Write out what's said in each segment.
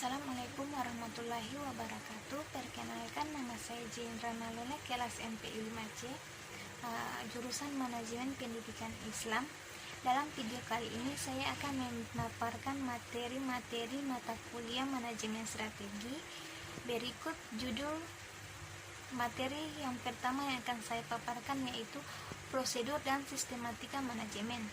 Assalamualaikum warahmatullahi wabarakatuh. Perkenalkan, nama saya Jendra Nalone, kelas MPI 5C, jurusan Manajemen Pendidikan Islam. Dalam video kali ini saya akan memaparkan materi-materi mata kuliah manajemen strategi. Berikut judul materi yang pertama yang akan saya paparkan, yaitu prosedur dan sistematika manajemen.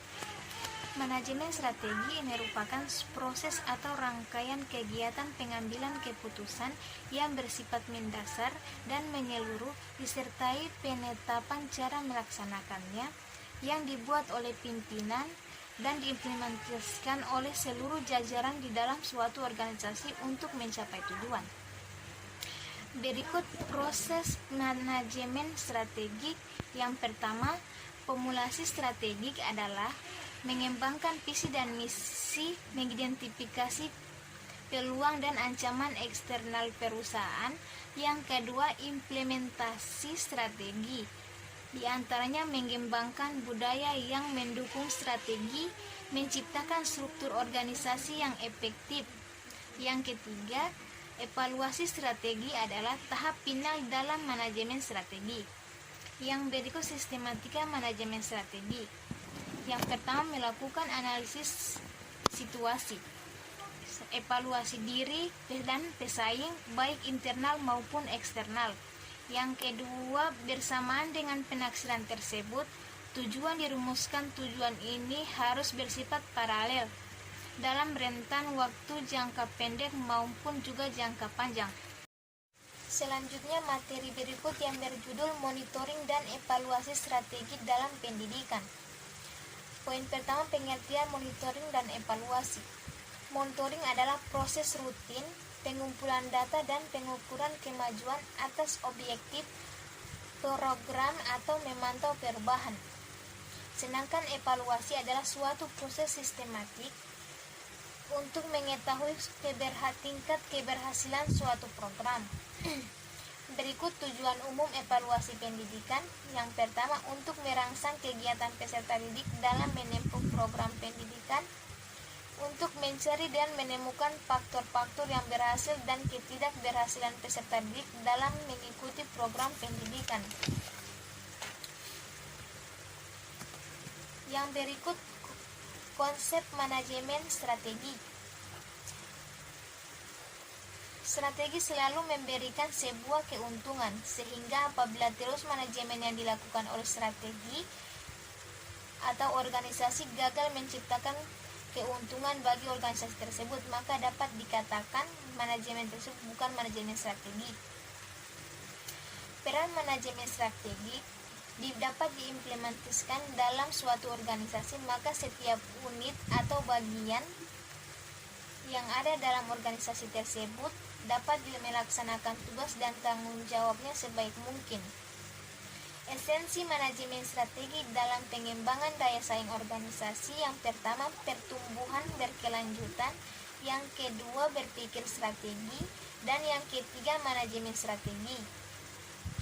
Manajemen strategi merupakan proses atau rangkaian kegiatan pengambilan keputusan yang bersifat mendasar dan menyeluruh, disertai penetapan cara melaksanakannya yang dibuat oleh pimpinan dan diimplementasikan oleh seluruh jajaran di dalam suatu organisasi untuk mencapai tujuan. Berikut proses manajemen strategik. Yang pertama, formulasi strategik adalah mengembangkan visi dan misi, mengidentifikasi peluang dan ancaman eksternal perusahaan. Yang kedua, implementasi strategi, di antaranya mengembangkan budaya yang mendukung strategi, menciptakan struktur organisasi yang efektif. Yang ketiga, evaluasi strategi adalah tahap final dalam manajemen strategi. Yang berikut sistematika manajemen strategi. Yang pertama, melakukan analisis situasi, evaluasi diri dan pesaing baik internal maupun eksternal. Yang kedua, bersamaan dengan penaksiran tersebut, tujuan dirumuskan. Tujuan ini harus bersifat paralel dalam rentan waktu jangka pendek maupun juga jangka panjang. Selanjutnya, materi berikut yang berjudul monitoring dan evaluasi strategi dalam pendidikan. Poin pertama, pengertian monitoring dan evaluasi. Monitoring adalah proses rutin pengumpulan data dan pengukuran kemajuan atas objektif program atau memantau perubahan. Sedangkan evaluasi adalah suatu proses sistematik untuk mengetahui tingkat keberhasilan suatu program. Berikut tujuan umum evaluasi pendidikan. Yang pertama, untuk merangsang kegiatan peserta didik dalam menempuh program pendidikan, untuk mencari dan menemukan faktor-faktor yang berhasil dan ketidakberhasilan peserta didik dalam mengikuti program pendidikan. Yang berikut konsep manajemen strategi. Strategi selalu memberikan sebuah keuntungan, sehingga apabila terus manajemen yang dilakukan oleh strategi atau organisasi gagal menciptakan keuntungan bagi organisasi tersebut, maka dapat dikatakan manajemen tersebut bukan manajemen strategi. Peran manajemen strategi dapat diimplementasikan dalam suatu organisasi, maka setiap unit atau bagian yang ada dalam organisasi tersebut dapat melaksanakan tugas dan tanggung jawabnya sebaik mungkin. Esensi manajemen strategi dalam pengembangan daya saing organisasi: yang pertama, pertumbuhan berkelanjutan; yang kedua, berpikir strategi; dan yang ketiga, manajemen strategi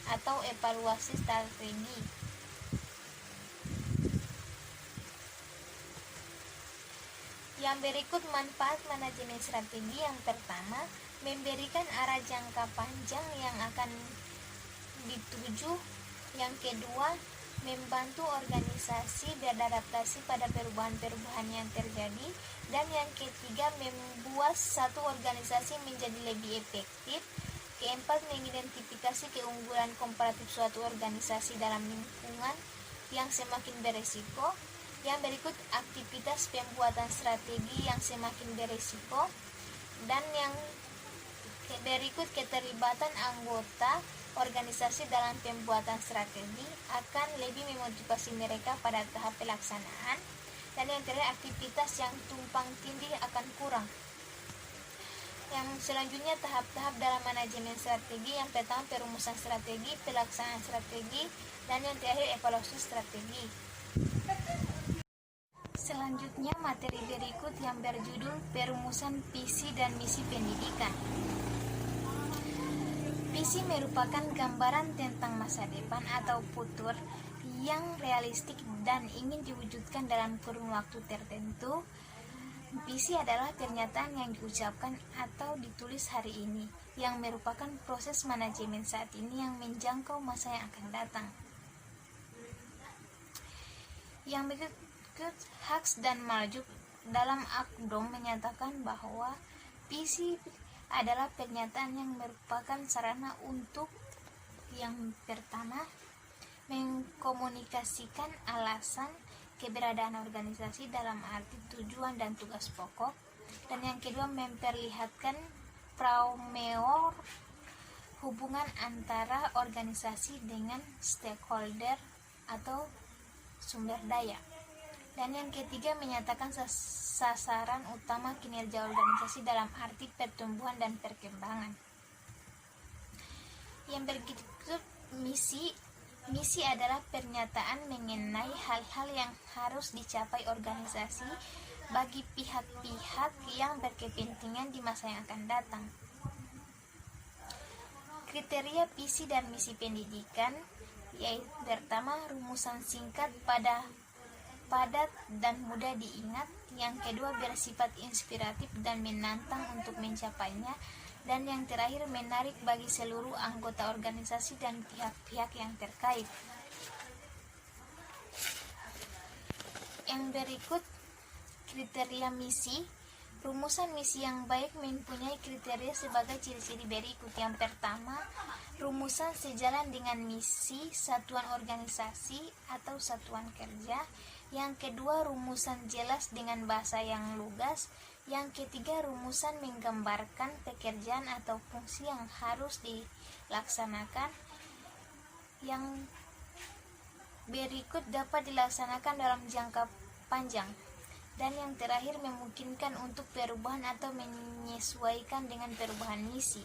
atau evaluasi strategi. Yang berikut manfaat manajemen strategi. Yang pertama, memberikan arah jangka panjang yang akan dituju. Yang kedua, membantu organisasi beradaptasi pada perubahan-perubahan yang terjadi. Dan yang ketiga, membuat satu organisasi menjadi lebih efektif. Keempat, mengidentifikasi keunggulan komparatif suatu organisasi dalam lingkungan yang semakin beresiko. Yang berikut aktivitas pembuatan strategi yang semakin beresiko. Dan yang berikut keterlibatan anggota organisasi dalam pembuatan strategi akan lebih memotivasi mereka pada tahap pelaksanaan. Dan yang terakhir, aktivitas yang tumpang tindih akan kurang. Yang selanjutnya, tahap-tahap dalam manajemen strategi. Yang pertama, perumusan strategi, pelaksanaan strategi, dan yang terakhir, evaluasi strategi. Selanjutnya, materi berikut yang berjudul perumusan visi dan misi pendidikan. Visi merupakan gambaran tentang masa depan atau futur yang realistik dan ingin diwujudkan dalam kurun waktu tertentu. Visi adalah pernyataan yang diucapkan atau ditulis hari ini, yang merupakan proses manajemen saat ini yang menjangkau masa yang akan datang. Yang berikut, Hacks dan Maljuk dalam Akdom menyatakan bahwa visi adalah pernyataan yang merupakan sarana untuk yang pertama, mengkomunikasikan alasan keberadaan organisasi dalam arti tujuan dan tugas pokok, dan yang kedua, memperlihatkan framework hubungan antara organisasi dengan stakeholder atau sumber daya, dan yang ketiga, menyatakan sasaran utama kinerja organisasi dalam arti pertumbuhan dan perkembangan. Yang berikut, misi adalah pernyataan mengenai hal-hal yang harus dicapai organisasi bagi pihak-pihak yang berkepentingan di masa yang akan datang. Kriteria visi dan misi pendidikan yaitu pertama, rumusan singkat, padat dan mudah diingat. Yang kedua, bersifat inspiratif dan menantang untuk mencapainya. Dan yang terakhir, menarik bagi seluruh anggota organisasi dan pihak-pihak yang terkait. Yang berikut, kriteria misi. Rumusan misi yang baik mempunyai kriteria sebagai ciri-ciri berikut. Yang pertama, rumusan sejalan dengan misi satuan organisasi atau satuan kerja. Yang kedua, rumusan jelas dengan bahasa yang lugas. Yang ketiga, rumusan menggambarkan pekerjaan atau fungsi yang harus dilaksanakan. Yang berikut dapat dilaksanakan dalam jangka panjang. Dan yang terakhir, memungkinkan untuk perubahan atau menyesuaikan dengan perubahan misi.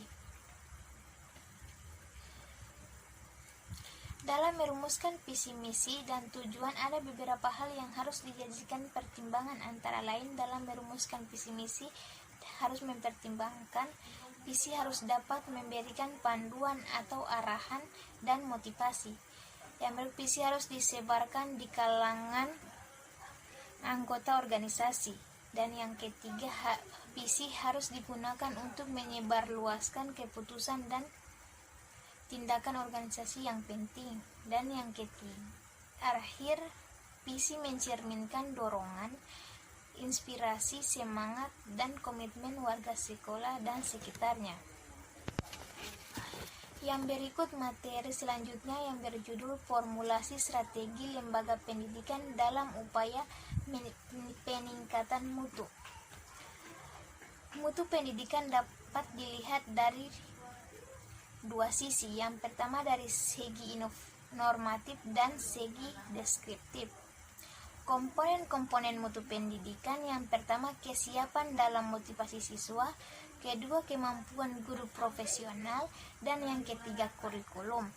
Dalam merumuskan visi misi dan tujuan, ada beberapa hal yang harus dijadikan pertimbangan. Antara lain, dalam merumuskan visi misi harus mempertimbangkan visi harus dapat memberikan panduan atau arahan dan motivasi. Yang visi harus disebarkan di kalangan anggota organisasi. Dan yang ketiga, visi harus digunakan untuk menyebarluaskan keputusan dan tindakan organisasi yang penting. Dan yang terakhir, visi mencerminkan dorongan, inspirasi, semangat, dan komitmen warga sekolah dan sekitarnya. Yang berikut materi selanjutnya yang berjudul Formulasi Strategi Lembaga Pendidikan dalam Upaya Peningkatan Mutu. Mutu pendidikan dapat dilihat dari dua sisi. Yang pertama, dari segi normatif dan segi deskriptif. Komponen-komponen mutu pendidikan: yang pertama, kesiapan dalam motivasi siswa. Kedua, kemampuan guru profesional. Dan yang ketiga, kurikulum.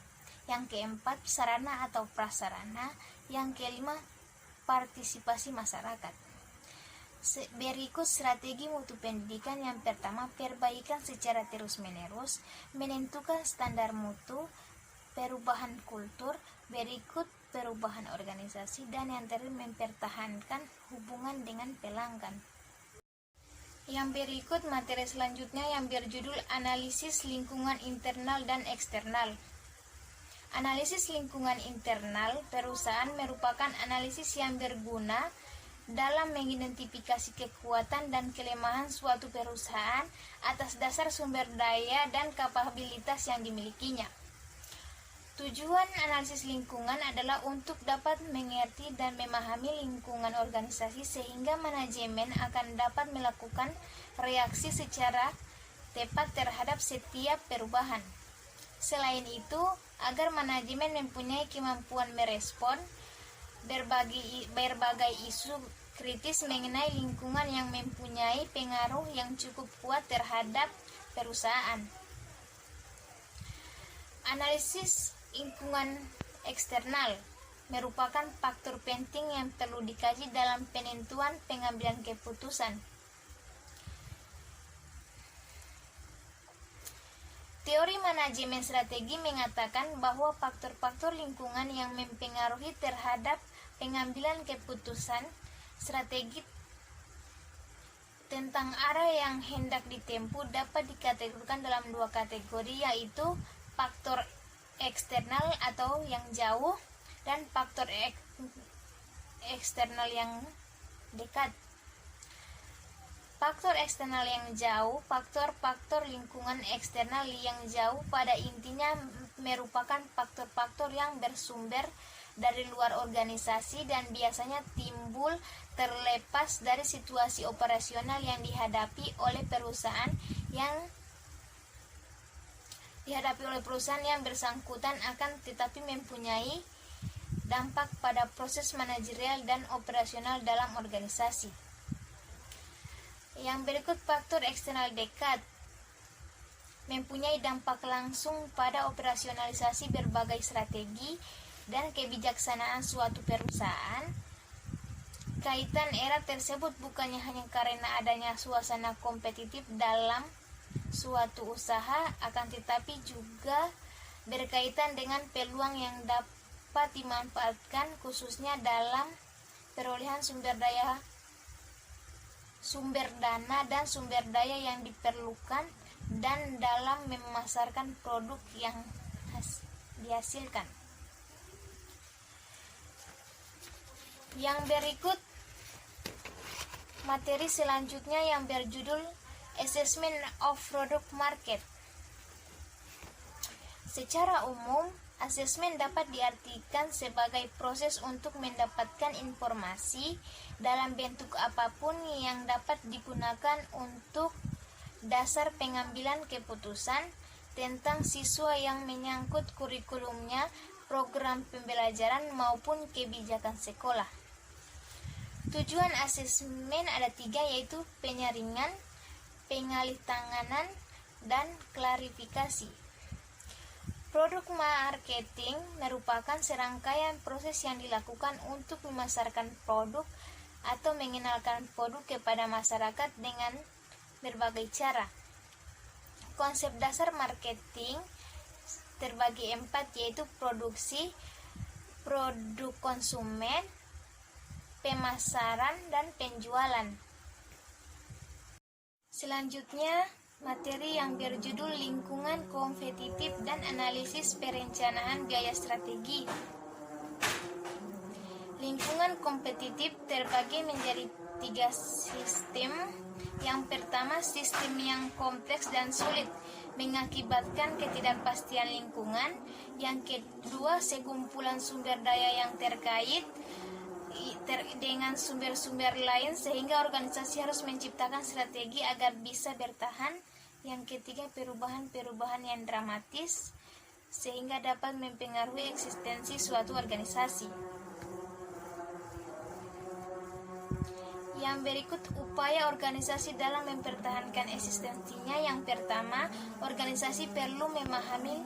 Yang keempat, sarana atau prasarana. Yang kelima, partisipasi masyarakat. Berikut strategi mutu pendidikan. Yang pertama, perbaikan secara terus-menerus, menentukan standar mutu, perubahan kultur. Berikut, perubahan organisasi. Dan yang terakhir, mempertahankan hubungan dengan pelanggan. Yang berikut materi selanjutnya yang berjudul Analisis Lingkungan Internal dan Eksternal. Analisis lingkungan internal perusahaan merupakan analisis yang berguna dalam mengidentifikasi kekuatan dan kelemahan suatu perusahaan atas dasar sumber daya dan kapabilitas yang dimilikinya. Tujuan analisis lingkungan adalah untuk dapat mengerti dan memahami lingkungan organisasi sehingga manajemen akan dapat melakukan reaksi secara tepat terhadap setiap perubahan. Selain itu, agar manajemen mempunyai kemampuan merespon berbagai isu kritis mengenai lingkungan yang mempunyai pengaruh yang cukup kuat terhadap perusahaan. Analisis lingkungan eksternal merupakan faktor penting yang perlu dikaji dalam penentuan pengambilan keputusan. Teori manajemen strategi mengatakan bahwa faktor-faktor lingkungan yang mempengaruhi terhadap pengambilan keputusan strategi tentang arah yang hendak ditempuh dapat dikategorikan dalam dua kategori, yaitu faktor eksternal atau yang jauh dan faktor eksternal yang dekat. Faktor eksternal yang jauh, faktor-faktor lingkungan eksternal yang jauh pada intinya merupakan faktor-faktor yang bersumber dari luar organisasi dan biasanya timbul terlepas dari situasi operasional yang dihadapi oleh perusahaan yang bersangkutan, akan tetapi mempunyai dampak pada proses manajerial dan operasional dalam organisasi. Yang berikut faktor eksternal dekat mempunyai dampak langsung pada operasionalisasi berbagai strategi dan kebijaksanaan suatu perusahaan. Kaitan erat tersebut bukannya hanya karena adanya suasana kompetitif dalam suatu usaha, akan tetapi juga berkaitan dengan peluang yang dapat dimanfaatkan khususnya dalam perolehan sumber dana dan sumber daya yang diperlukan dan dalam memasarkan produk yang dihasilkan. Yang berikut materi selanjutnya yang berjudul Assessment of Product Market. Secara umum, asesmen dapat diartikan sebagai proses untuk mendapatkan informasi dalam bentuk apapun yang dapat digunakan untuk dasar pengambilan keputusan tentang siswa yang menyangkut kurikulumnya, program pembelajaran maupun kebijakan sekolah. Tujuan asesmen ada 3, yaitu penyaringan, pengalihtanganan, dan klarifikasi. Produk marketing merupakan serangkaian proses yang dilakukan untuk memasarkan produk atau mengenalkan produk kepada masyarakat dengan berbagai cara. Konsep dasar marketing terbagi 4, yaitu produksi, produk konsumen, pemasaran, dan penjualan. Selanjutnya, materi yang berjudul Lingkungan Kompetitif dan Analisis Perencanaan Biaya Strategi. Lingkungan kompetitif terbagi menjadi 3 sistem. Yang pertama, sistem yang kompleks dan sulit mengakibatkan ketidakpastian lingkungan. Yang kedua, sekumpulan sumber daya yang terkait dengan sumber-sumber lain sehingga organisasi harus menciptakan strategi agar bisa bertahan. Yang ketiga, perubahan-perubahan yang dramatis sehingga dapat mempengaruhi eksistensi suatu organisasi. Yang berikut upaya organisasi dalam mempertahankan eksistensinya. Yang pertama, organisasi perlu memahami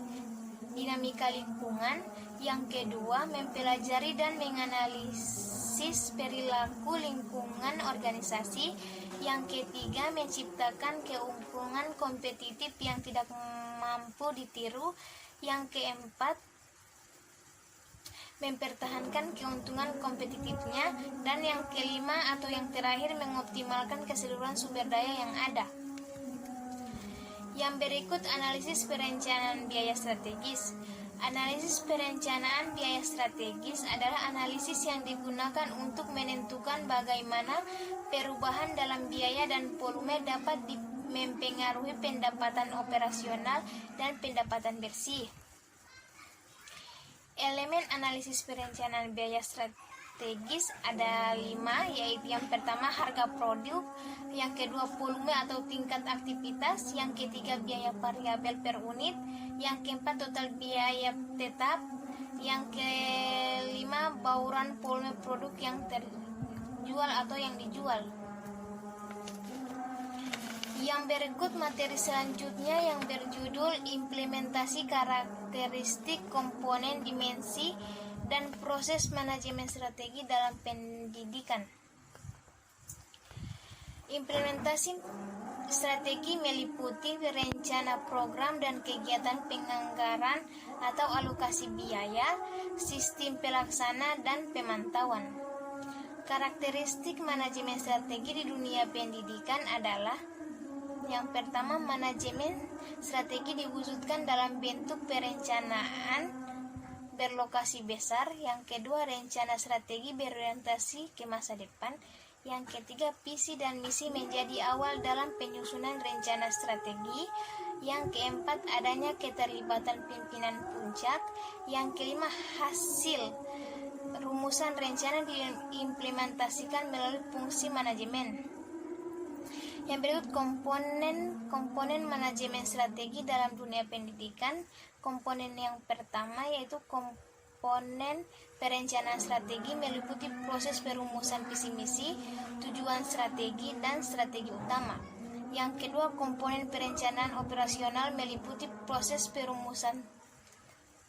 dinamika lingkungan. Yang kedua, mempelajari dan menganalisis perilaku lingkungan organisasi. Yang ketiga, menciptakan keunggulan kompetitif yang tidak mampu ditiru. Yang keempat, mempertahankan keuntungan kompetitifnya. Dan yang kelima atau yang terakhir, mengoptimalkan keseluruhan sumber daya yang ada. Yang berikut analisis perencanaan biaya strategis. Analisis perencanaan biaya strategis adalah analisis yang digunakan untuk menentukan bagaimana perubahan dalam biaya dan volume dapat mempengaruhi pendapatan operasional dan pendapatan bersih. Elemen analisis perencanaan biaya strategis ada 5, yaitu yang pertama harga produk, yang kedua volume atau tingkat aktivitas, yang ketiga biaya variabel per unit, yang keempat total biaya tetap, yang kelima bauran volume produk yang terjual atau yang dijual. Yang berikut materi selanjutnya yang berjudul Implementasi Karakteristik Komponen Dimensi dan Proses Manajemen Strategi dalam Pendidikan. Implementasi strategi meliputi rencana program dan kegiatan penganggaran atau alokasi biaya, sistem pelaksana, dan pemantauan. Karakteristik manajemen strategi di dunia pendidikan adalah: yang pertama, manajemen strategi diwujudkan dalam bentuk perencanaan berlokasi besar. Yang kedua, rencana strategi berorientasi ke masa depan. Yang ketiga, visi dan misi menjadi awal dalam penyusunan rencana strategi. Yang keempat, adanya keterlibatan pimpinan puncak. Yang kelima, hasil rumusan rencana diimplementasikan melalui fungsi manajemen. Yang berikut komponen manajemen strategi dalam dunia pendidikan. Komponen yang pertama yaitu komponen perencanaan strategi, meliputi proses perumusan visi misi, tujuan strategi, dan strategi utama. Yang kedua, komponen perencanaan operasional, meliputi proses perumusan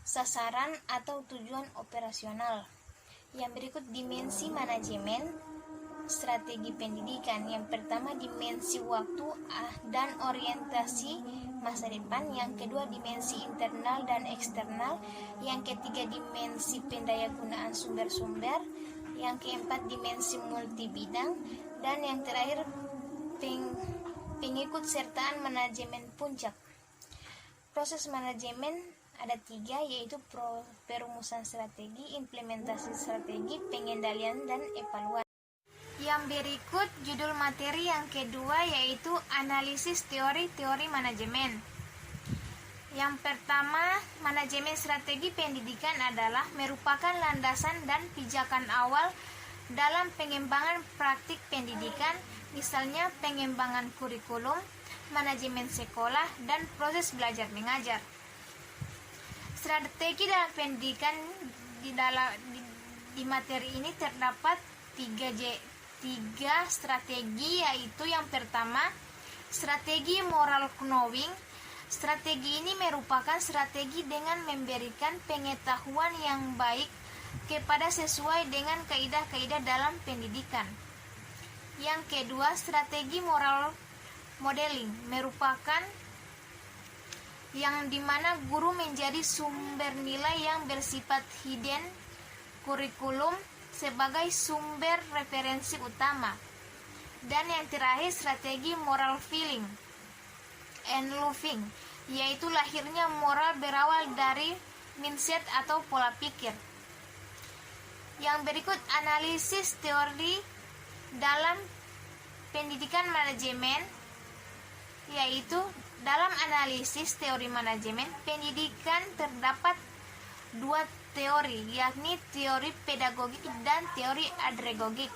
sasaran atau tujuan operasional. Yang berikut dimensi manajemen strategi pendidikan. Yang pertama, dimensi waktu dan orientasi masa depan. Yang kedua, dimensi internal dan eksternal. Yang ketiga, dimensi pendayagunaan sumber-sumber. Yang keempat, dimensi multibidang. Dan yang terakhir, pengikut sertaan manajemen puncak. Proses manajemen ada 3, yaitu perumusan strategi, implementasi strategi, pengendalian, dan evaluasi. Yang berikut judul materi yang kedua yaitu analisis teori manajemen. Yang pertama, manajemen strategi pendidikan adalah merupakan landasan dan pijakan awal dalam pengembangan praktik pendidikan, misalnya pengembangan kurikulum, manajemen sekolah, dan proses belajar mengajar. Strategi dalam pendidikan di materi ini terdapat 3 strategi, yaitu yang pertama, strategi moral knowing. Strategi ini merupakan strategi dengan memberikan pengetahuan yang baik kepada sesuai dengan kaidah-kaidah dalam pendidikan. Yang kedua, strategi moral modeling merupakan yang dimana guru menjadi sumber nilai yang bersifat hidden kurikulum sebagai sumber referensi utama. Dan yang terakhir, strategi moral feeling and loving, yaitu lahirnya moral berawal dari mindset atau pola pikir. Yang berikut analisis teori dalam pendidikan manajemen, yaitu dalam analisis teori manajemen pendidikan terdapat 2 teori, yakni teori pedagogik dan teori andragogik.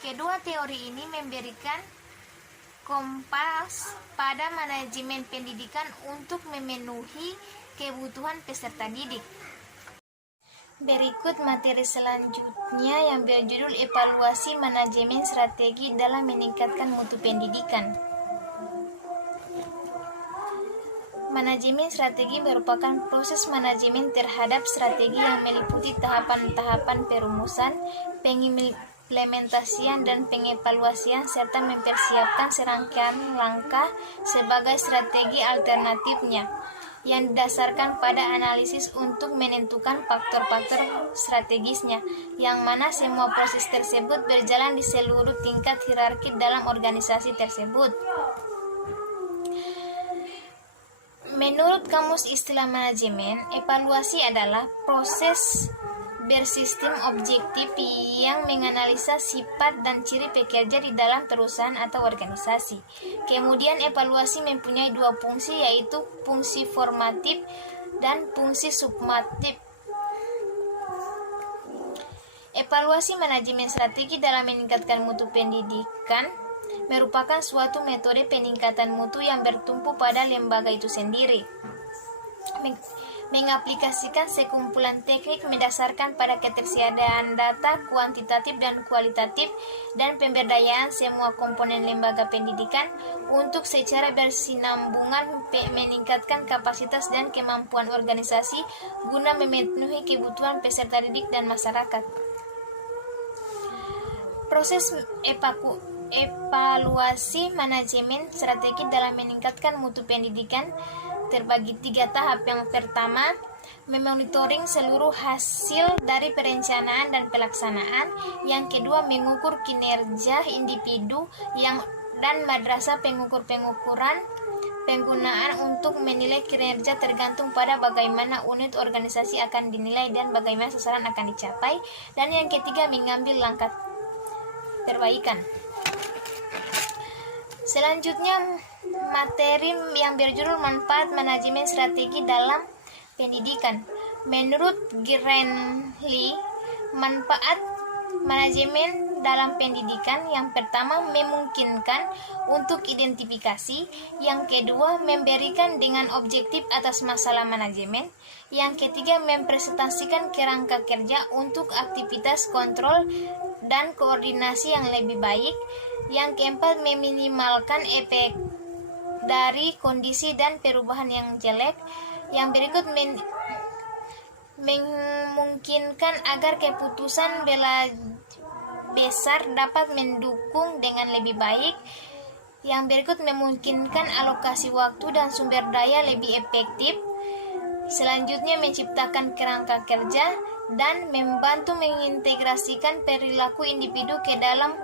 Kedua teori ini memberikan kompas pada manajemen pendidikan untuk memenuhi kebutuhan peserta didik. Berikut materi selanjutnya yang berjudul evaluasi manajemen strategi dalam meningkatkan mutu pendidikan. Manajemen strategi merupakan proses manajemen terhadap strategi yang meliputi tahapan-tahapan perumusan, pengimplementasian, dan pengevaluasian, serta mempersiapkan serangkaian langkah sebagai strategi alternatifnya, yang didasarkan pada analisis untuk menentukan faktor-faktor strategisnya, yang mana semua proses tersebut berjalan di seluruh tingkat hierarki dalam organisasi tersebut. Menurut Kamus Istilah Manajemen, evaluasi adalah proses bersistem objektif yang menganalisa sifat dan ciri pekerja di dalam perusahaan atau organisasi. Kemudian evaluasi mempunyai 2 fungsi, yaitu fungsi formatif dan fungsi sumatif. Evaluasi manajemen strategi dalam meningkatkan mutu pendidikan merupakan suatu metode peningkatan mutu yang bertumpu pada lembaga itu sendiri. Mengaplikasikan sekumpulan teknik berdasarkan pada ketersediaan data kuantitatif dan kualitatif dan pemberdayaan semua komponen lembaga pendidikan untuk secara bersinambungan meningkatkan kapasitas dan kemampuan organisasi guna memenuhi kebutuhan peserta didik dan masyarakat. Proses evaluasi manajemen strategi dalam meningkatkan mutu pendidikan terbagi 3 tahap. Yang pertama, memonitoring seluruh hasil dari perencanaan dan pelaksanaan. Yang kedua, mengukur kinerja individu dan madrasah. Pengukuran penggunaan untuk menilai kinerja tergantung pada bagaimana unit organisasi akan dinilai dan bagaimana sasaran akan dicapai. Dan yang ketiga, mengambil langkah perbaikan. Selanjutnya, materi yang berjudul manfaat manajemen strategi dalam pendidikan. Menurut Grenly, manfaat manajemen dalam pendidikan yang pertama memungkinkan untuk identifikasi, yang kedua memberikan dengan objektif atas masalah manajemen, yang ketiga mempresentasikan kerangka kerja untuk aktivitas kontrol dan koordinasi yang lebih baik, yang keempat meminimalkan efek dari kondisi dan perubahan yang jelek. Yang berikut memungkinkan agar keputusan besar dapat mendukung dengan lebih baik. Yang berikut memungkinkan alokasi waktu dan sumber daya lebih efektif. Selanjutnya menciptakan kerangka kerja dan membantu mengintegrasikan perilaku individu ke dalam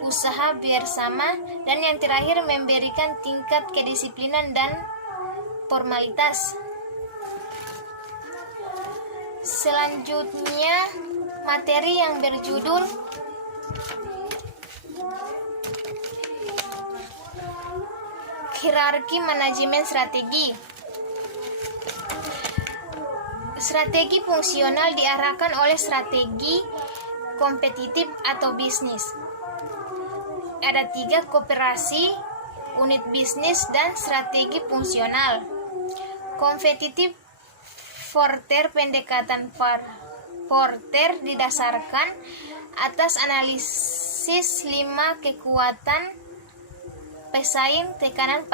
usaha bersama. Dan yang terakhir memberikan tingkat kedisiplinan dan formalitas. Selanjutnya materi yang berjudul hierarki manajemen strategi. Strategi fungsional diarahkan oleh strategi kompetitif atau bisnis. Ada 3: kooperasi, unit bisnis, dan strategi fungsional. Kompetitif Porter, pendekatan Porter didasarkan atas analisis 5 kekuatan pesaing. Tekanan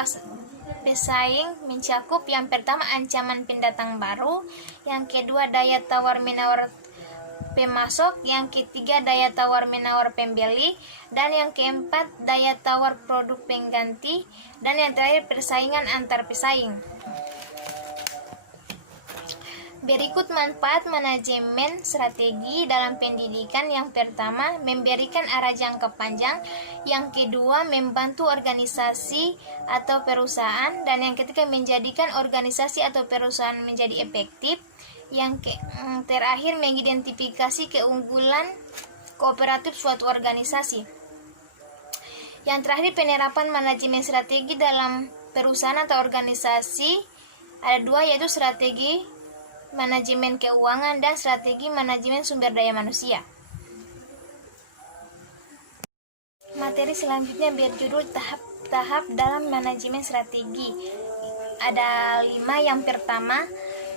pesaing mencakup yang pertama ancaman pendatang baru, yang kedua daya tawar menawar pemasok, yang ketiga daya tawar menawar pembeli, dan yang keempat daya tawar produk pengganti, dan yang terakhir persaingan antar pesaing. Berikut manfaat manajemen strategi dalam pendidikan. Yang pertama, memberikan arah jangka panjang. Yang kedua, membantu organisasi atau perusahaan. Dan yang ketiga, menjadikan organisasi atau perusahaan menjadi efektif. Yang terakhir, mengidentifikasi keunggulan kooperatif suatu organisasi. Yang terakhir, penerapan manajemen strategi dalam perusahaan atau organisasi. Ada 2, yaitu strategi manajemen keuangan dan strategi manajemen sumber daya manusia. Materi selanjutnya berjudul tahap-tahap dalam manajemen strategi. Ada 5. Yang pertama,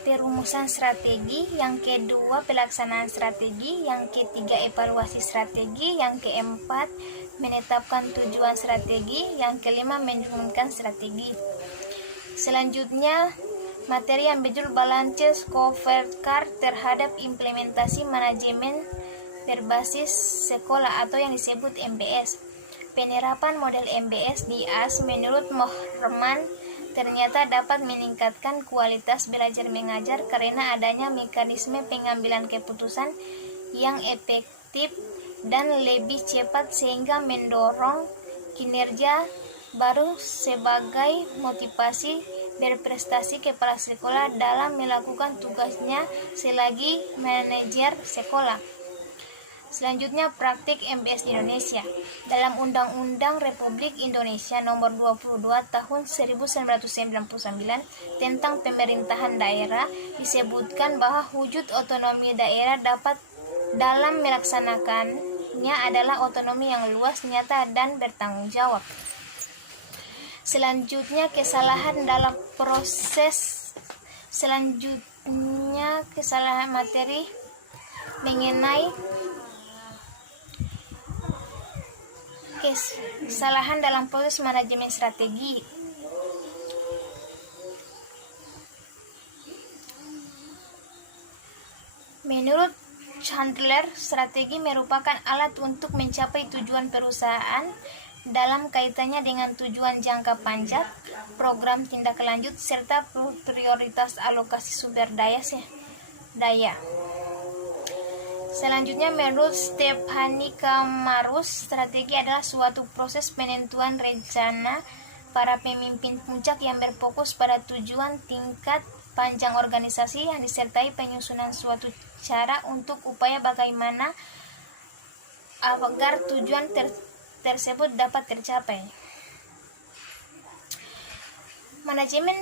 perumusan strategi. Yang kedua, pelaksanaan strategi. Yang ketiga, evaluasi strategi. Yang keempat, menetapkan tujuan strategi. Yang kelima, menurunkan strategi. Selanjutnya, materi yang berjudul balance scorecard terhadap implementasi manajemen berbasis sekolah atau yang disebut MBS. Penerapan model MBS di AS menurut Mohrman ternyata dapat meningkatkan kualitas belajar mengajar karena adanya mekanisme pengambilan keputusan yang efektif dan lebih cepat sehingga mendorong kinerja baru sebagai motivasi berprestasi kepala sekolah dalam melakukan tugasnya selagi manajer sekolah. Selanjutnya, praktik MBS di Indonesia. Dalam Undang-Undang Republik Indonesia Nomor 22 Tahun 1999 tentang pemerintahan daerah disebutkan bahwa wujud otonomi daerah dapat dalam melaksanakannya adalah otonomi yang luas, nyata, dan bertanggung jawab. Selanjutnya, kesalahan dalam proses. Selanjutnya, kesalahan materi mengenai kesalahan dalam proses manajemen strategi. Menurut Chandler, strategi merupakan alat untuk mencapai tujuan perusahaan dalam kaitannya dengan tujuan jangka panjang, program tindak lanjut, serta prioritas alokasi sumber daya. Selanjutnya, menurut Stephanie Kamarus, strategi adalah suatu proses penentuan rencana para pemimpin puncak yang berfokus pada tujuan tingkat panjang organisasi yang disertai penyusunan suatu cara untuk upaya bagaimana agar tujuan tersebut dapat tercapai. Manajemen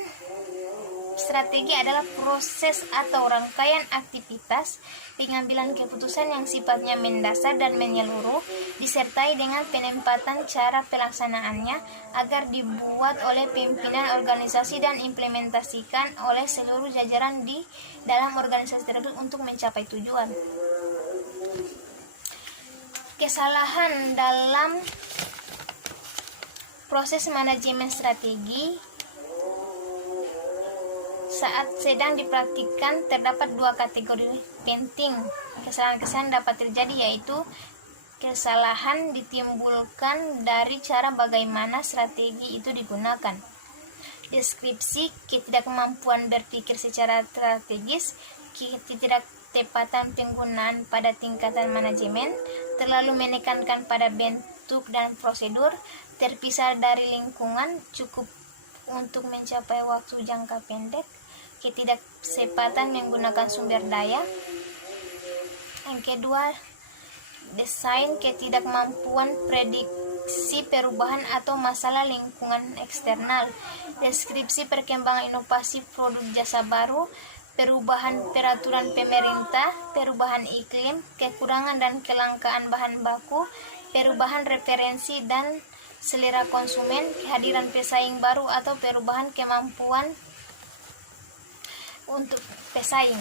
strategi adalah proses atau rangkaian aktivitas pengambilan keputusan yang sifatnya mendasar dan menyeluruh, disertai dengan penempatan cara pelaksanaannya agar dibuat oleh pimpinan organisasi dan implementasikan oleh seluruh jajaran di dalam organisasi tersebut untuk mencapai tujuan. Kesalahan dalam proses manajemen strategi saat sedang dipraktikkan terdapat dua kategori penting. Kesalahan-kesalahan dapat terjadi, yaitu kesalahan ditimbulkan dari cara bagaimana strategi itu digunakan, deskripsi, ketidakmampuan berpikir secara strategis, ketidaktepatan penggunaan pada tingkatan manajemen, terlalu menekankan pada bentuk dan prosedur, terpisah dari lingkungan cukup untuk mencapai waktu jangka pendek, ketidaksepatan menggunakan sumber daya. Yang kedua, desain, ketidakmampuan prediksi perubahan atau masalah lingkungan eksternal, deskripsi perkembangan inovasi produk jasa baru, perubahan peraturan pemerintah, perubahan iklim, kekurangan dan kelangkaan bahan baku, perubahan referensi dan selera konsumen, kehadiran pesaing baru atau perubahan kemampuan untuk pesaing.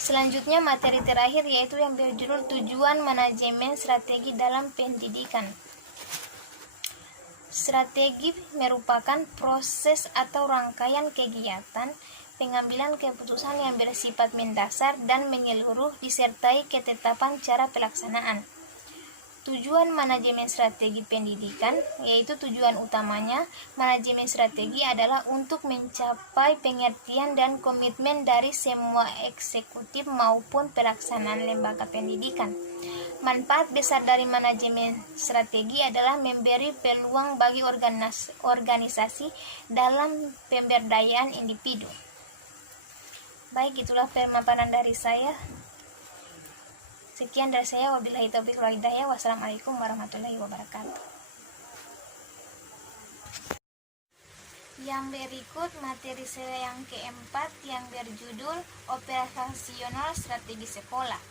Selanjutnya, materi terakhir yaitu yang berjudul tujuan manajemen strategi dalam pendidikan. Strategi merupakan proses atau rangkaian kegiatan pengambilan keputusan yang bersifat mendasar dan menyeluruh disertai ketetapan cara pelaksanaan. Tujuan manajemen strategi pendidikan, yaitu tujuan utamanya manajemen strategi adalah untuk mencapai pengertian dan komitmen dari semua eksekutif maupun pelaksanaan lembaga pendidikan. Manfaat besar dari manajemen strategi adalah memberi peluang bagi organisasi dalam pemberdayaan individu. Baik, itulah pemaparan dari saya. Sekian dari saya, wabillahi taufiq wal hidayah. Wassalamualaikum warahmatullahi wabarakatuh. Yang berikut materi saya yang keempat yang berjudul operasional strategi sekolah.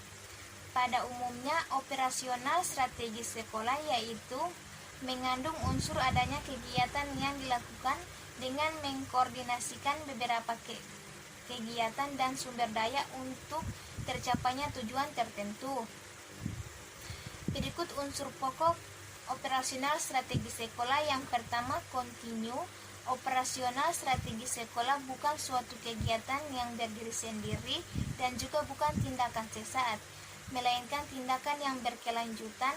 Pada umumnya, operasional strategi sekolah yaitu mengandung unsur adanya kegiatan yang dilakukan dengan mengkoordinasikan beberapa kegiatan dan sumber daya untuk tercapainya tujuan tertentu. Berikut unsur pokok operasional strategi sekolah. Yang pertama, kontinu. Operasional strategi sekolah bukan suatu kegiatan yang berdiri sendiri dan juga bukan tindakan sesaat, melainkan tindakan yang berkelanjutan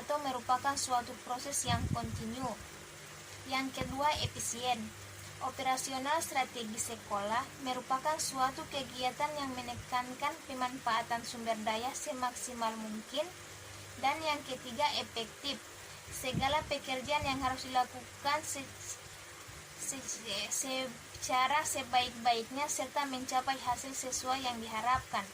atau merupakan suatu proses yang kontinu. Yang kedua, efisien. Operasional strategi sekolah merupakan suatu kegiatan yang menekankan pemanfaatan sumber daya semaksimal mungkin. Dan yang ketiga, efektif. Segala pekerjaan yang harus dilakukan secara sebaik-baiknya serta mencapai hasil sesuai yang diharapkan.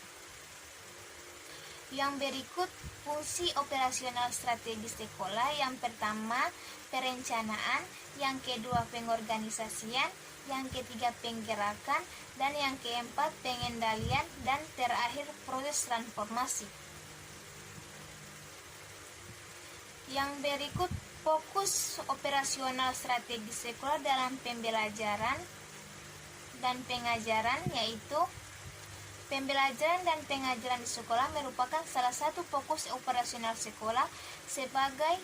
Yang berikut fungsi operasional strategi sekolah. Yang pertama, perencanaan. Yang kedua, pengorganisasian. Yang ketiga, penggerakan. Dan yang keempat, pengendalian. Dan terakhir, proses transformasi. Yang berikut fokus operasional strategi sekolah dalam pembelajaran dan pengajaran, yaitu pembelajaran dan pengajaran di sekolah merupakan salah satu fokus operasional sekolah sebagai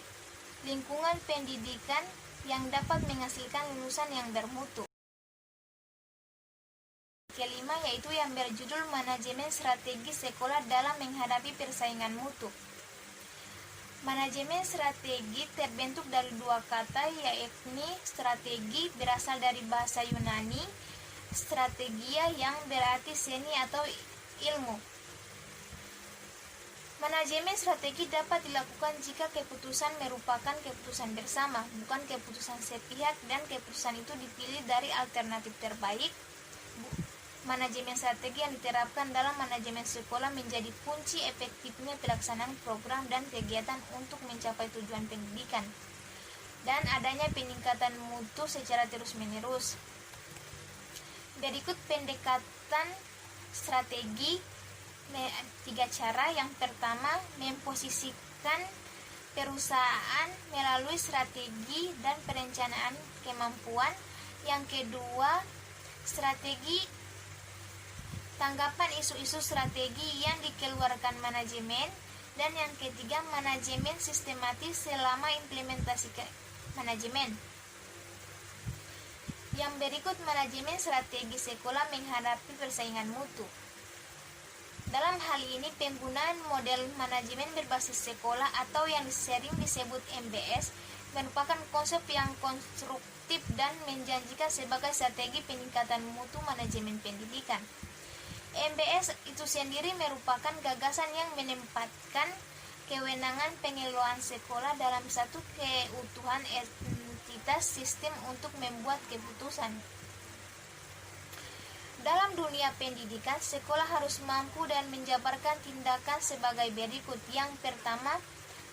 lingkungan pendidikan yang dapat menghasilkan lulusan yang bermutu. Kelima, yaitu yang berjudul manajemen strategi sekolah dalam menghadapi persaingan mutu. Manajemen strategi terbentuk dari dua kata, yakni strategi berasal dari bahasa Yunani strategia yang berarti seni atau ilmu. Manajemen strategi dapat dilakukan jika keputusan merupakan keputusan bersama, bukan keputusan sepihak, dan keputusan itu dipilih dari alternatif terbaik. Manajemen strategi yang diterapkan dalam manajemen sekolah menjadi kunci efektifnya pelaksanaan program dan kegiatan untuk mencapai tujuan pendidikan dan adanya peningkatan mutu secara terus-menerus. Berikut pendekatan strategi 3 cara. Yang pertama, memposisikan perusahaan melalui strategi dan perencanaan kemampuan. Yang kedua, strategi tanggapan isu-isu strategi yang dikeluarkan manajemen. Dan yang ketiga, manajemen sistematis selama implementasi manajemen. Yang berikut manajemen strategi sekolah menghadapi persaingan mutu. Dalam hal ini, penggunaan model manajemen berbasis sekolah atau yang sering disebut MBS merupakan konsep yang konstruktif dan menjanjikan sebagai strategi peningkatan mutu manajemen pendidikan. MBS itu sendiri merupakan gagasan yang menempatkan kewenangan pengelolaan sekolah dalam satu keutuhan entitas sistem untuk membuat keputusan. Dalam dunia pendidikan, sekolah harus mampu dan menjabarkan tindakan sebagai berikut. Yang pertama,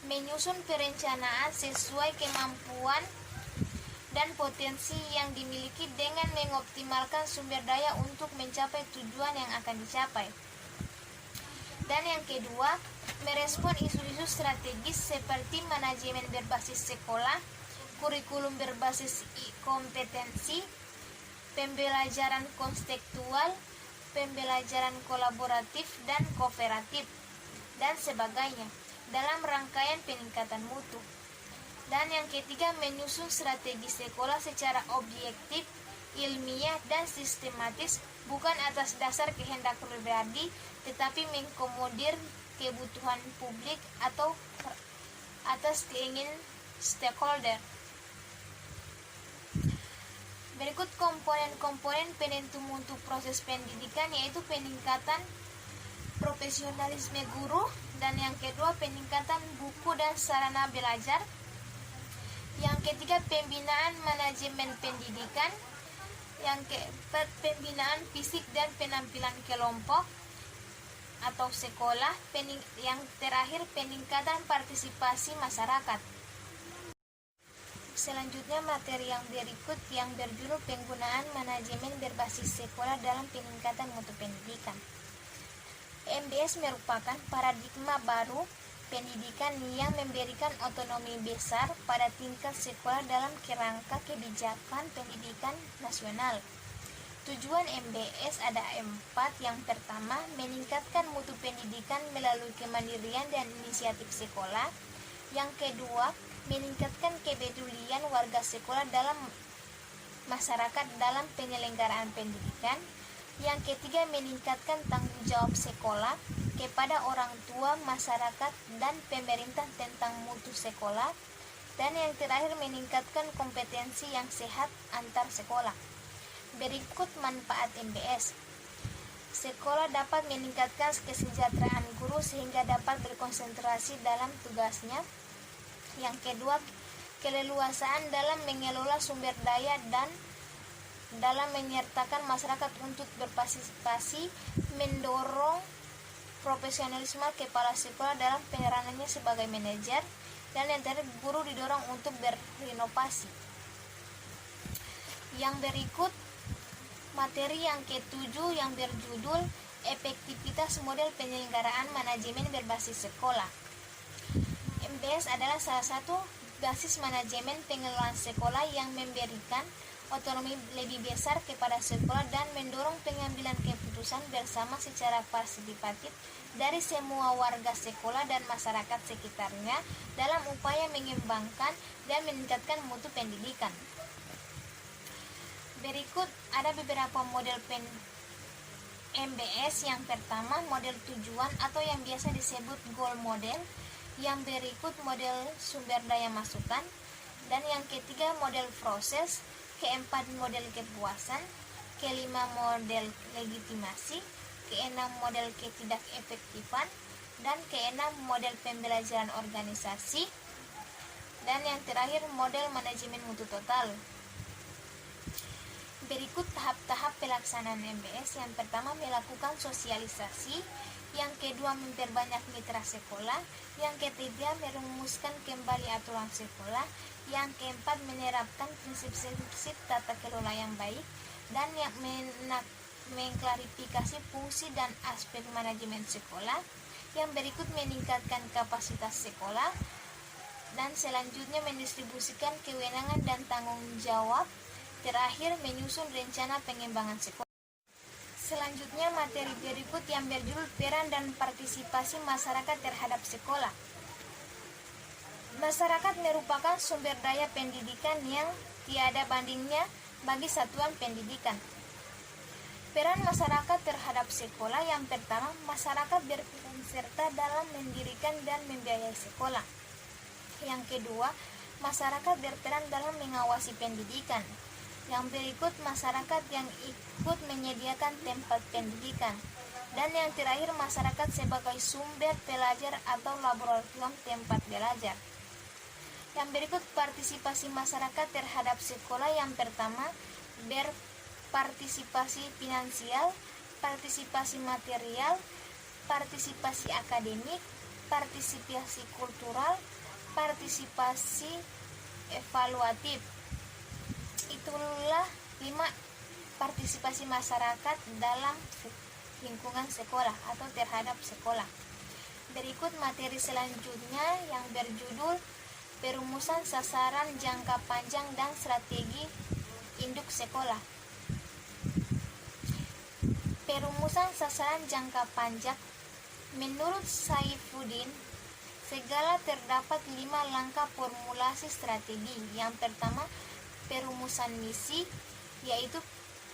menyusun perencanaan sesuai kemampuan dan potensi yang dimiliki dengan mengoptimalkan sumber daya untuk mencapai tujuan yang akan dicapai. Dan yang kedua, merespon isu-isu strategis seperti manajemen berbasis sekolah, kurikulum berbasis kompetensi, pembelajaran konstektual, pembelajaran kolaboratif dan kooperatif, dan sebagainya dalam rangkaian peningkatan mutu. Dan yang ketiga, menyusun strategi sekolah secara objektif, ilmiah, dan sistematis, bukan atas dasar kehendak pribadi, tetapi mengakomodir kebutuhan publik atau atas keinginan stakeholder. Berikut komponen-komponen penentu mutu proses pendidikan, yaitu peningkatan profesionalisme guru, dan yang kedua peningkatan buku dan sarana belajar. Yang ketiga, pembinaan manajemen pendidikan. Yang keempat, pembinaan fisik dan penampilan kelompok atau sekolah. Yang terakhir, peningkatan partisipasi masyarakat. Selanjutnya, materi yang berikut yang berjudul penggunaan manajemen berbasis sekolah dalam peningkatan mutu pendidikan. MBS merupakan paradigma baru pendidikan yang memberikan otonomi besar pada tingkat sekolah dalam kerangka kebijakan pendidikan nasional. Tujuan MBS ada 4. Yang pertama, meningkatkan mutu pendidikan melalui kemandirian dan inisiatif sekolah. Yang kedua, meningkatkan kepedulian warga sekolah dalam masyarakat dalam penyelenggaraan pendidikan. Yang ketiga, meningkatkan tanggung jawab sekolah kepada orang tua, masyarakat, dan pemerintah tentang mutu sekolah. Dan yang terakhir, meningkatkan kompetensi yang sehat antar sekolah. Berikut manfaat MBS. Sekolah dapat meningkatkan kesejahteraan guru sehingga dapat berkonsentrasi dalam tugasnya. Yang kedua, keleluasaan dalam mengelola sumber daya dan dalam menyertakan masyarakat untuk berpartisipasi, mendorong profesionalisme kepala sekolah dalam peranannya sebagai manajer. Dan yang terakhir, guru didorong untuk berinovasi. Yang berikut materi yang ketujuh yang berjudul efektivitas model penyelenggaraan manajemen berbasis sekolah. MBS adalah salah satu basis manajemen pengelolaan sekolah yang memberikan otonomi lebih besar kepada sekolah dan mendorong pengambilan keputusan bersama secara partisipatif dari semua warga sekolah dan masyarakat sekitarnya dalam upaya mengembangkan dan meningkatkan mutu pendidikan. Berikut ada beberapa model MBS. Yang pertama, model tujuan atau yang biasa disebut goal model. Yang berikut model sumber daya masukan, dan yang ketiga model proses, keempat model kepuasan, kelima model legitimasi, keenam model ketidakefektifan, dan keenam model pembelajaran organisasi, dan yang terakhir model manajemen mutu total. Berikut tahap-tahap pelaksanaan MBS. Yang pertama, melakukan sosialisasi. Yang kedua, memperbanyak mitra sekolah. Yang ketiga, merumuskan kembali aturan sekolah. Yang keempat, menerapkan prinsip-prinsip tata kelola yang baik. Dan yang mengklarifikasi fungsi dan aspek manajemen sekolah. Yang berikut, meningkatkan kapasitas sekolah. Dan selanjutnya, mendistribusikan kewenangan dan tanggung jawab. Terakhir, menyusun rencana pengembangan sekolah. Selanjutnya, materi berikut yang berjudul peran dan partisipasi masyarakat terhadap sekolah. Masyarakat merupakan sumber daya pendidikan yang tiada bandingnya bagi satuan pendidikan. Peran masyarakat terhadap sekolah. Yang pertama, masyarakat berperan serta dalam mendirikan dan membiayai sekolah. Yang kedua, masyarakat berperan dalam mengawasi pendidikan. Yang berikut, masyarakat yang ikut menyediakan tempat pendidikan. Dan yang terakhir, masyarakat sebagai sumber pelajar atau laboratorium tempat belajar. Yang berikut, partisipasi masyarakat terhadap sekolah. Yang pertama, berpartisipasi finansial, partisipasi material, partisipasi akademik, partisipasi kultural, partisipasi evaluatif. Itulah 5 partisipasi masyarakat dalam lingkungan sekolah atau terhadap sekolah. Berikut materi selanjutnya yang berjudul perumusan sasaran jangka panjang dan strategi induk sekolah. Perumusan sasaran jangka panjang. Menurut Saifuddin, segala terdapat 5 langkah formulasi strategi. Yang pertama, perumusan misi, yaitu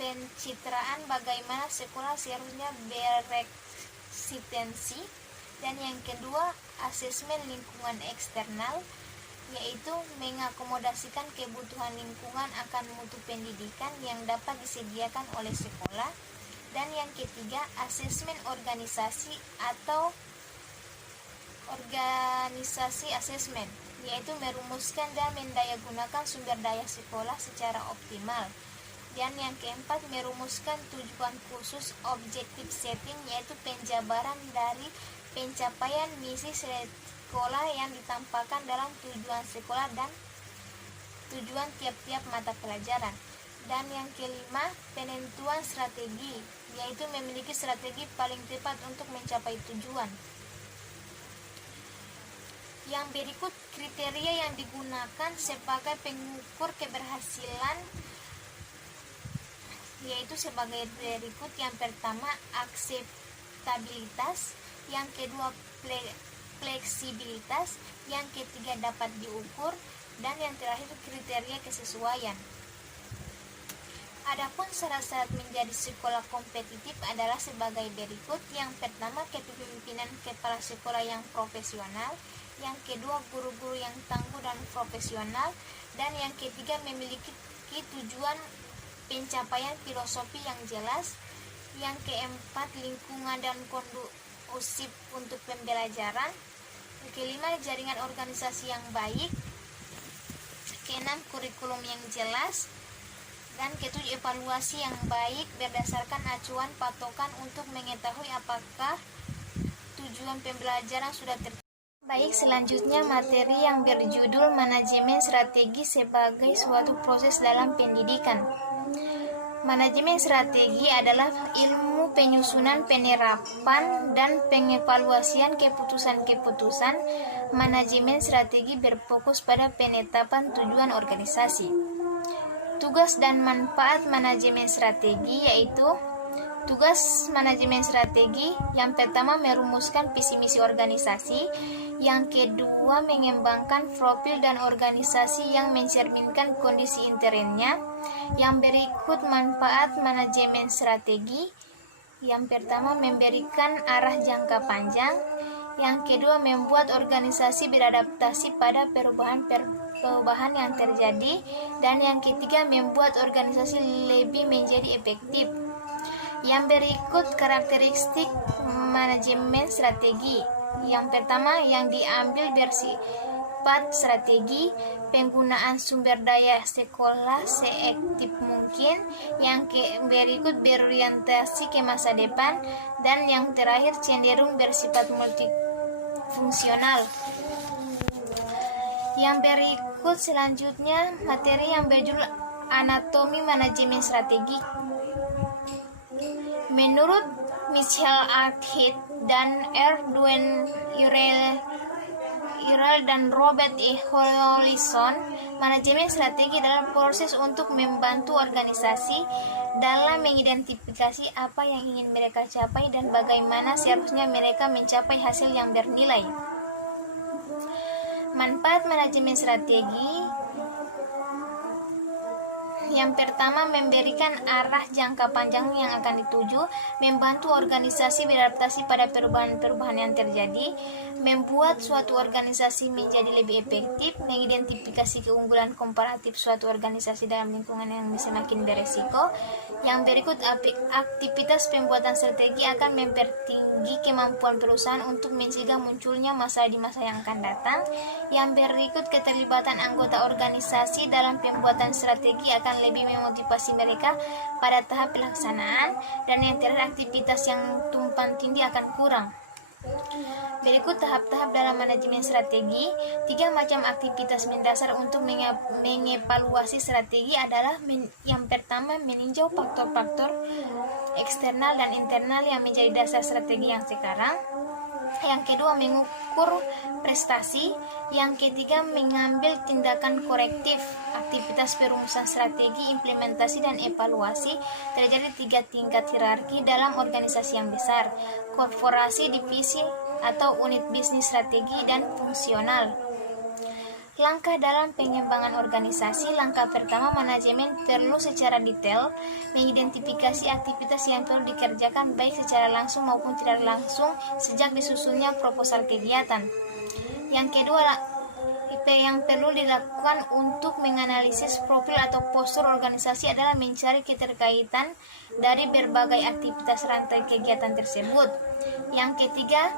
pencitraan bagaimana sekolah seharusnya bereksistensi. Dan yang kedua, asesmen lingkungan eksternal, yaitu mengakomodasikan kebutuhan lingkungan akan mutu pendidikan yang dapat disediakan oleh sekolah. Dan yang ketiga, asesmen organisasi atau organisasi asesmen, yaitu merumuskan dan mendayagunakan sumber daya sekolah secara optimal. Dan yang keempat, merumuskan tujuan khusus objective setting, yaitu penjabaran dari pencapaian misi sekolah yang ditampakkan dalam tujuan sekolah dan tujuan tiap-tiap mata pelajaran. Dan yang kelima, penentuan strategi, yaitu memiliki strategi paling tepat untuk mencapai tujuan. Yang berikut kriteria yang digunakan sebagai pengukur keberhasilan, yaitu sebagai berikut. Yang pertama, akseptabilitas. Yang kedua, fleksibilitas. Yang ketiga, dapat diukur. Dan yang terakhir, kriteria kesesuaian. Adapun syarat-syarat menjadi sekolah kompetitif adalah sebagai berikut. Yang pertama, kepemimpinan kepala sekolah yang profesional. Yang kedua, guru-guru yang tangguh dan profesional. Dan yang ketiga, memiliki tujuan pencapaian filosofi yang jelas. Yang keempat, lingkungan dan kondusif untuk pembelajaran. Kelima, jaringan organisasi yang baik. Keenam, kurikulum yang jelas. Dan ketujuh, evaluasi yang baik berdasarkan acuan patokan untuk mengetahui apakah tujuan pembelajaran sudah tercapai. Baik, selanjutnya materi yang berjudul manajemen strategi sebagai suatu proses dalam pendidikan. Manajemen strategi adalah ilmu penyusunan, penerapan, dan pengevaluasian keputusan-keputusan. Manajemen strategi berfokus pada penetapan tujuan organisasi. Tugas dan manfaat manajemen strategi, yaitu tugas manajemen strategi yang pertama, merumuskan visi misi organisasi. Yang kedua, mengembangkan profil dan organisasi yang mencerminkan kondisi internnya. Yang berikut manfaat manajemen strategi. Yang pertama, memberikan arah jangka panjang. Yang kedua, membuat organisasi beradaptasi pada perubahan yang terjadi. Dan yang ketiga, membuat organisasi lebih menjadi efektif. Yang berikut karakteristik manajemen strategi. Yang pertama, yang diambil bersifat strategi, penggunaan sumber daya sekolah seefektif mungkin. Yang berikut berorientasi ke masa depan. Dan yang terakhir cenderung bersifat multifungsional. Yang berikut selanjutnya materi yang berjudul Anatomi Manajemen Strategi. Menurut Michel Arthit dan Erwin Urel dan Robert E. Hollison, manajemen strategi adalah proses untuk membantu organisasi dalam mengidentifikasi apa yang ingin mereka capai dan bagaimana seharusnya mereka mencapai hasil yang bernilai. Manfaat manajemen strategi. Yang pertama, memberikan arah jangka panjang yang akan dituju, membantu organisasi beradaptasi pada perubahan-perubahan yang terjadi, membuat suatu organisasi menjadi lebih efektif, mengidentifikasi keunggulan komparatif suatu organisasi dalam lingkungan yang semakin beresiko. Yang berikut, aktivitas pembuatan strategi akan mempertinggi kemampuan perusahaan untuk mencegah munculnya masalah di masa yang akan datang. Yang berikut, keterlibatan anggota organisasi dalam pembuatan strategi akan lebih memotivasi mereka pada tahap pelaksanaan. Dan yang terakhir, aktivitas yang tumpang tindih akan kurang. Berikut tahap-tahap dalam manajemen strategi. 3 macam aktivitas mendasar untuk mengevaluasi strategi adalah yang pertama, meninjau faktor-faktor eksternal dan internal yang menjadi dasar strategi yang sekarang. Yang kedua, mengukur prestasi. Yang ketiga, mengambil tindakan korektif. Aktivitas perumusan strategi, implementasi, dan evaluasi. Terjadi 3 tingkat hierarki dalam organisasi yang besar: korporasi, divisi, atau unit bisnis, strategi, dan fungsional. Langkah dalam pengembangan organisasi. Langkah pertama, manajemen perlu secara detail mengidentifikasi aktivitas yang perlu dikerjakan baik secara langsung maupun tidak langsung sejak disusunnya proposal kegiatan. Yang kedua, yang perlu dilakukan untuk menganalisis profil atau postur organisasi adalah mencari keterkaitan dari berbagai aktivitas rantai kegiatan tersebut. Yang ketiga,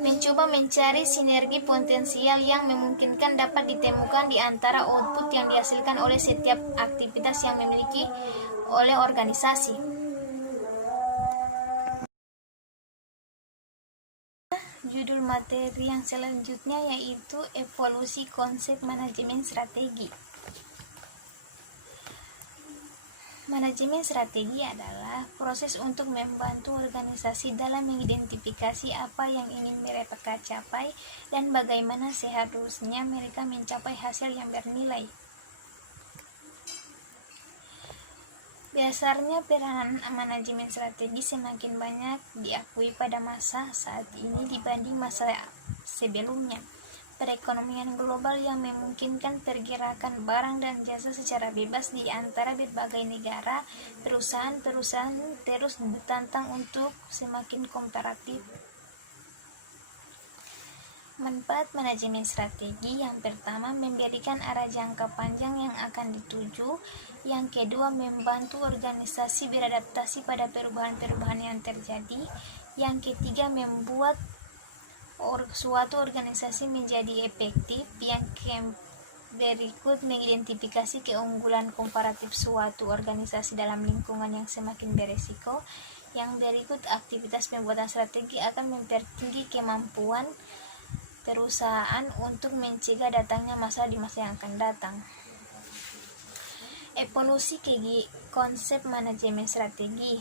mencoba mencari sinergi potensial yang memungkinkan dapat ditemukan di antara output yang dihasilkan oleh setiap aktivitas yang dimiliki oleh organisasi. Judul materi yang selanjutnya yaitu evolusi konsep manajemen strategi. Manajemen strategi adalah proses untuk membantu organisasi dalam mengidentifikasi apa yang ingin mereka capai dan bagaimana seharusnya mereka mencapai hasil yang bernilai. Biasanya peranan manajemen strategi semakin banyak diakui pada masa saat ini dibanding masa sebelumnya. Perekonomian global yang memungkinkan pergerakan barang dan jasa secara bebas di antara berbagai negara, perusahaan-perusahaan terus bertantang untuk semakin komparatif. Manfaat manajemen strategi. Yang pertama, memberikan arah jangka panjang yang akan dituju. Yang kedua, membantu organisasi beradaptasi pada perubahan-perubahan yang terjadi. Yang ketiga, membuat suatu organisasi menjadi efektif. Yang berikut, mengidentifikasi keunggulan komparatif suatu organisasi dalam lingkungan yang semakin beresiko. Yang berikut, aktivitas pembuatan strategi akan mempertinggi kemampuan perusahaan untuk mencegah datangnya masalah di masa yang akan datang. Evolusi konsep manajemen strategi.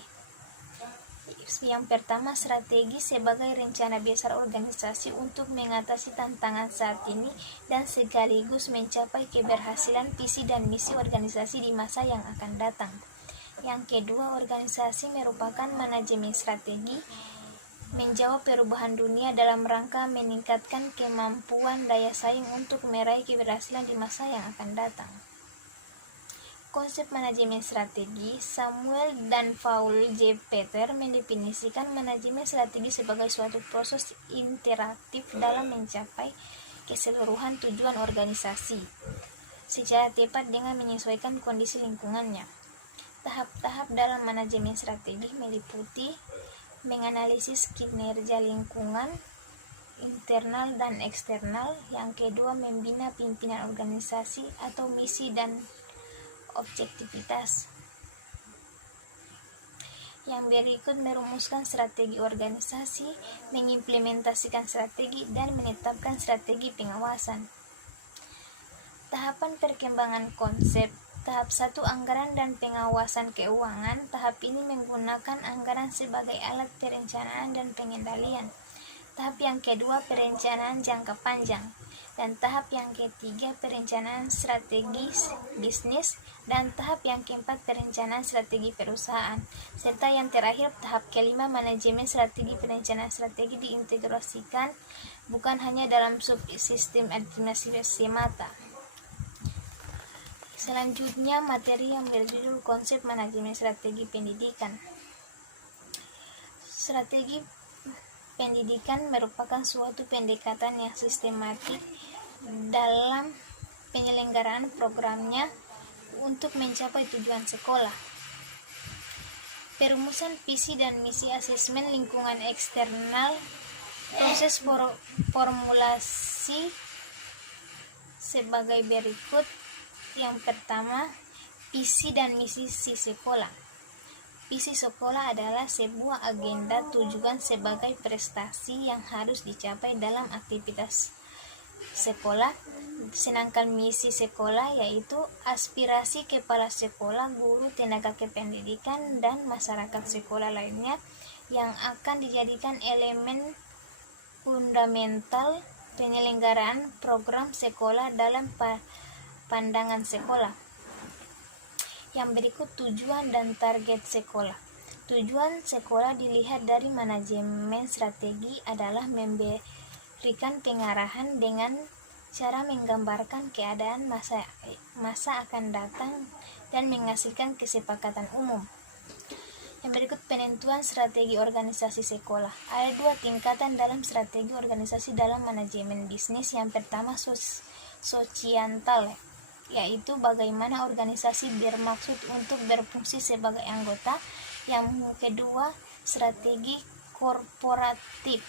Yang pertama, strategi sebagai rencana besar organisasi untuk mengatasi tantangan saat ini dan sekaligus mencapai keberhasilan visi dan misi organisasi di masa yang akan datang. Yang kedua, organisasi merupakan manajemen strategi menjawab perubahan dunia dalam rangka meningkatkan kemampuan daya saing untuk meraih keberhasilan di masa yang akan datang. konsep manajemen strategi, Samuel dan Paul J. Peter mendefinisikan manajemen strategi sebagai suatu proses interaktif dalam mencapai keseluruhan tujuan organisasi secara tepat dengan menyesuaikan kondisi lingkungannya. Tahap-tahap dalam manajemen strategi meliputi menganalisis kinerja lingkungan internal dan eksternal. Yang kedua, membina pimpinan organisasi atau misi dan objektivitas. Yang berikut merumuskan strategi organisasi, mengimplementasikan strategi, dan menetapkan strategi pengawasan. Tahapan perkembangan konsep. Tahap 1, anggaran dan pengawasan keuangan. Tahap ini menggunakan anggaran sebagai alat perencanaan dan pengendalian. Tahap yang kedua, perencanaan jangka panjang. Dan tahap yang ketiga, perencanaan strategis bisnis. Dan tahap yang keempat, perencanaan strategi perusahaan. Serta yang terakhir, tahap kelima, manajemen strategi. Perencanaan strategi diintegrasikan bukan hanya dalam subsistem administrasi semata. Selanjutnya, materi yang berjudul konsep manajemen strategi pendidikan. Strategi pendidikan merupakan suatu pendekatan yang sistematik dalam penyelenggaraan programnya untuk mencapai tujuan sekolah. Perumusan visi dan misi, asesmen lingkungan eksternal, proses formulasi sebagai berikut. Yang pertama, visi dan misi sekolah. Visi sekolah adalah sebuah agenda tujuan sebagai prestasi yang harus dicapai dalam aktivitas sekolah. Sedangkan misi sekolah yaitu aspirasi kepala sekolah, guru, tenaga kependidikan, dan masyarakat sekolah lainnya yang akan dijadikan elemen fundamental penyelenggaraan program sekolah dalam pandangan sekolah. Yang berikut, tujuan dan target sekolah. Tujuan sekolah dilihat dari manajemen strategi adalah memberikan pengarahan dengan cara menggambarkan keadaan masa akan datang dan menghasilkan kesepakatan umum. Yang berikut, penentuan strategi organisasi sekolah. Ada dua tingkatan dalam strategi organisasi dalam manajemen bisnis. Yang pertama, sosiantal, yaitu bagaimana organisasi bermaksud untuk berfungsi sebagai anggota. Yang kedua, strategi korporatif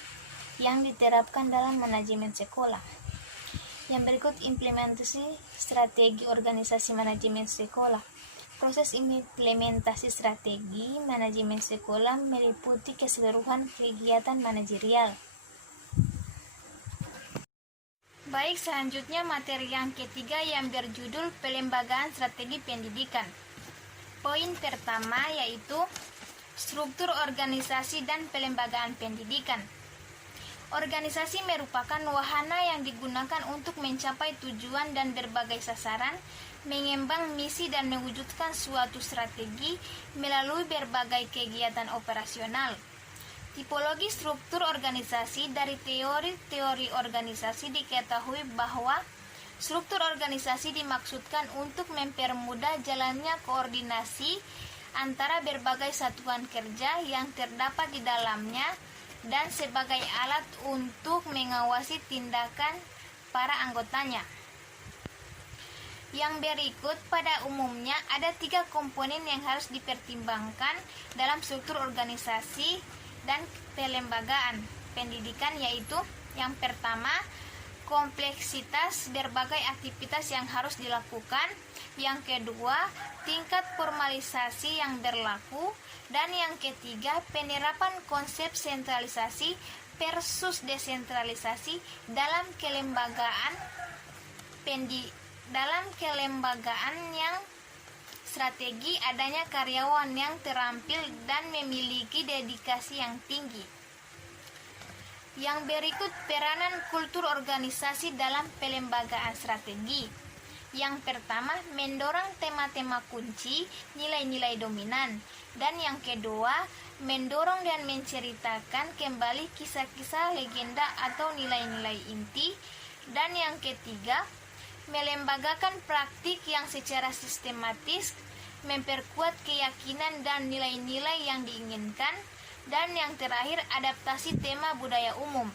yang diterapkan dalam manajemen sekolah. Yang berikut, implementasi strategi organisasi manajemen sekolah. Proses implementasi strategi manajemen sekolah meliputi keseluruhan kegiatan manajerial. Baik, selanjutnya materi yang ketiga yang berjudul pelembagaan strategi pendidikan. Poin pertama yaitu struktur organisasi dan pelembagaan pendidikan. Organisasi merupakan wahana yang digunakan untuk mencapai tujuan dan berbagai sasaran, mengembang misi dan mewujudkan suatu strategi melalui berbagai kegiatan operasional. Tipologi struktur organisasi. Dari teori organisasi diketahui bahwa struktur organisasi dimaksudkan untuk mempermudah jalannya koordinasi antara berbagai satuan kerja yang terdapat di dalamnya dan sebagai alat untuk mengawasi tindakan para anggotanya. Yang berikut pada umumnya ada 3 komponen yang harus dipertimbangkan dalam struktur organisasi dan pelembagaan pendidikan, yaitu yang pertama, kompleksitas berbagai aktivitas yang harus dilakukan. Yang kedua, tingkat formalisasi yang berlaku. Dan yang ketiga, penerapan konsep sentralisasi versus desentralisasi dalam kelembagaan yang strategi adanya karyawan yang terampil dan memiliki dedikasi yang tinggi. Yang berikut, peranan kultur organisasi dalam pelembagaan strategi. Yang pertama, mendorong tema-tema kunci, nilai-nilai dominan. Dan yang kedua, mendorong dan menceritakan kembali kisah-kisah legenda atau nilai-nilai inti. Dan yang ketiga, melembagakan praktik yang secara sistematis, memperkuat keyakinan dan nilai-nilai yang diinginkan, dan yang terakhir adaptasi tema budaya umum.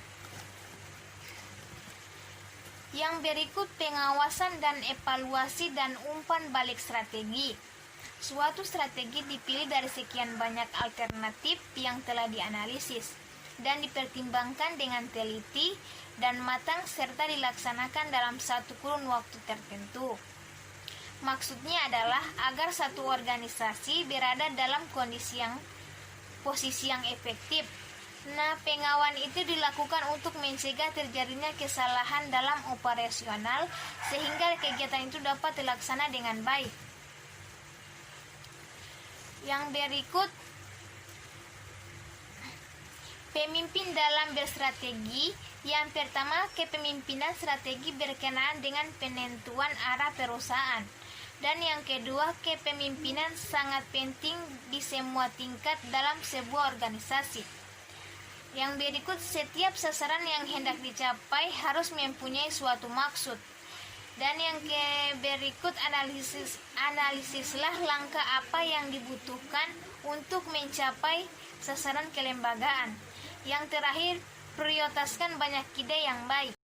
Yang berikut pengawasan dan evaluasi dan umpan balik strategi. Suatu strategi dipilih dari sekian banyak alternatif yang telah dianalisis dan dipertimbangkan dengan teliti dan matang serta dilaksanakan dalam satu kurun waktu tertentu. Maksudnya adalah agar satu organisasi berada dalam posisi yang efektif. Nah, pengawasan itu dilakukan untuk mencegah terjadinya kesalahan dalam operasional sehingga kegiatan itu dapat dilaksanakan dengan baik. Yang berikut, pemimpin dalam berstrategi. Yang pertama, kepemimpinan strategi berkenaan dengan penentuan arah perusahaan. Dan yang kedua, kepemimpinan sangat penting di semua tingkat dalam sebuah organisasi. Yang berikut, setiap sasaran yang hendak dicapai harus mempunyai suatu maksud. Dan yang berikut, analisislah langkah apa yang dibutuhkan untuk mencapai sasaran kelembagaan. Yang terakhir, prioritaskan banyak ide yang baik.